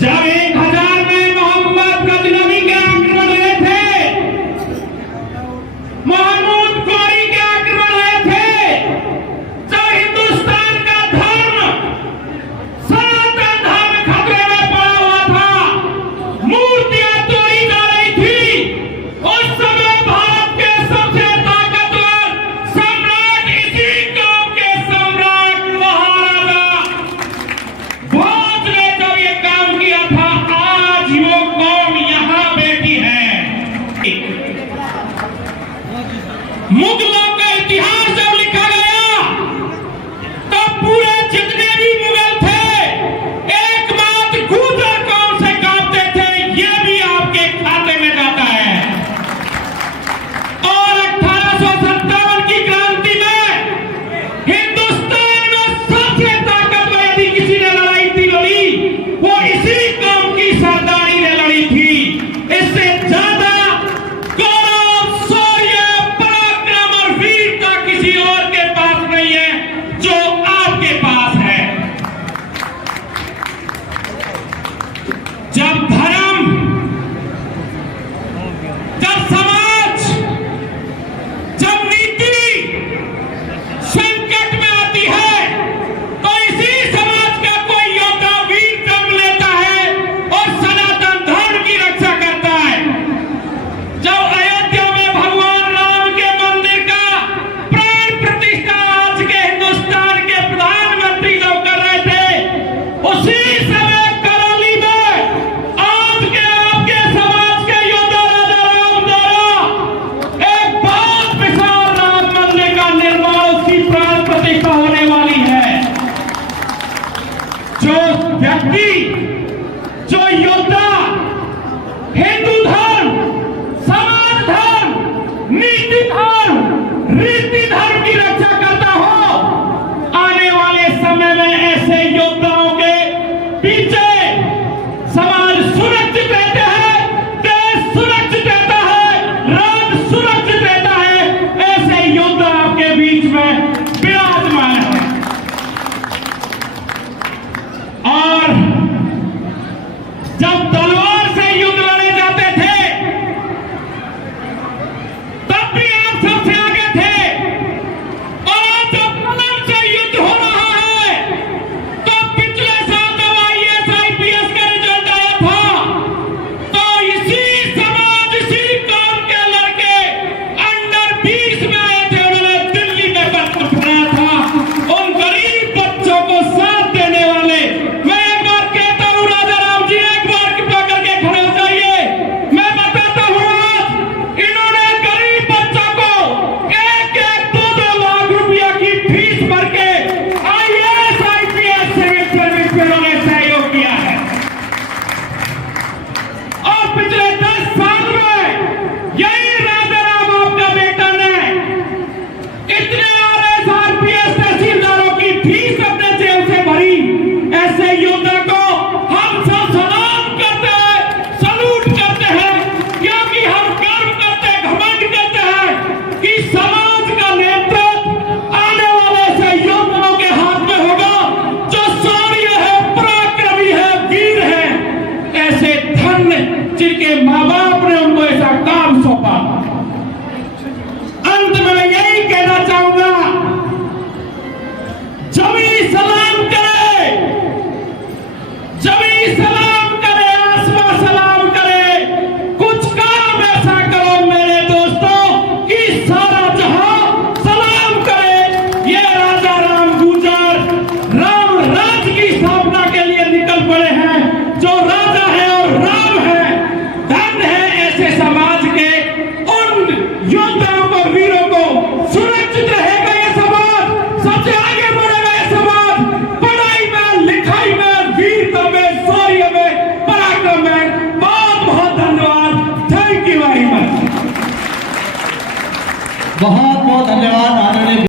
जब 1000 में मोहम्मद गजनवी के आक्रमण हुए थे, महमूद गौरी के आक्रमण हुए थे, जब हिंदुस्तान का धर्म सनातन धर्म खतरे में पड़ा हुआ था, मूर्तियां तोड़ी जा रही थी, उस समय भारत के सबसे ताकतवर सम्राट, इसी कौम के सम्राट महाराजा भोज ने जब ये काम किया था, आज वो कौम यहां बैठी है। मुगलों का इतिहास जब लिखा गया तो पूरे जितने भी मुगल थे एकमात्र गुर्जर कौम से कांपते थे, ये भी आपके खाते में जाता है। और 1857 की क्रांति में हिंदुस्तान में सबसे ताकतवर यदि किसी ने लड़ाई थी लड़ी, वो इसी कौम की सरदारी ने लड़ी थी। इससे ज्यादा गौरव, शौर्य, पराक्रम और वीरता किसी और के पास नहीं है जो आपके पास है। जब धर्म, जब समाज, जब नीति संकट में आती है तो इसी समाज का कोई योद्धा वीर जन्म लेता है और सनातन धर्म की रक्षा करता है। जब अयोध्या में भगवान राम के मंदिर का प्राण प्रतिष्ठा आज के हिंदुस्तान के प्रधानमंत्री जब कर रहे थे, उसी समय करौली में आज के आपके समाज के योद्धा राजा राम द्वारा एक बहुत विशाल राम मंदिर का निर्माण, उसकी प्राण प्रतिष्ठा होने वाली है। जो व्यक्ति, जो योद्धा हिंदू धर्म, समाज धर्म, नीति धर्म, रीति धर्म की रक्षा करता हो, आने वाले समय में ऐसे योद्धाओं के पीछे समाज सुरक्षित रहता है, देश सुरक्षित रहता है, राज्य सुरक्षित रहता है। ऐसे योद्धा आपके बीच में विराजमान है। और जब तलवार से युद्ध लड़े जाते थे, तब भी आप सबसे आगे थे। और आज जब कलम से युद्ध हो रहा है, तो पिछले साल जब IAS IPS का रिजल्ट आया था, तो इसी समाज, इसी कौम के लड़के अंडर 20 में आए थे। उन्होंने दिल्ली में बंद बनाया था उन गरीब बच्चों को साथ देने वाले। मैं एक बार कहता हूं राजा राम जी, एक बार कृपा करके खड़े हो जाइए। मैं बताता हूं, आज इन्होंने गरीब बच्चों को 1-1, 2-2 लाख रुपया की फीस भर के IAS IPS सिविल सर्विस में उन्होंने सहयोग किया है। और पिछले 10 साल में यही राजा राम आपका बेटा ने इतने IAS IPS तहसीलदारों की फीस अपने जेब से भरी। ऐसे योद्धा को हम सब सलाम करते हैं, सलूट करते हैं, क्योंकि हम गर्व करते हैं, घमंड करते हैं कि समाज का नेतृत्व आने वाले ऐसे योद्धाओं के हाथ में होगा जो शौर्य है, पराक्रमी है, वीर है। ऐसे धन्य जिनके माँ बाप ने उनको ऐसा काम सौंपा। अंत में मैं यही कहना चाहूंगा, जमी सलाम करे, जमी सलाम करे, आसमां सलाम करे। कुछ काम ऐसा करो मेरे दोस्तों कि सारा जहां सलाम करे। ये राजा राम गुर्जर राम राज्य की स्थापना के लिए निकल पड़े हैं, जो राजा है और राम है। धन्य है ऐसे समाज के उन योद्धाओं को, वीरों को। सुरक्षित रहेगा ये समाज, सबसे आगे बढ़ेगा ये समाज, पढ़ाई में, लिखाई में, वीरता में, शौर्य में, पराक्रम में। बहुत बहुत धन्यवाद। Thank you very much. बहुत बहुत धन्यवाद आदरणीय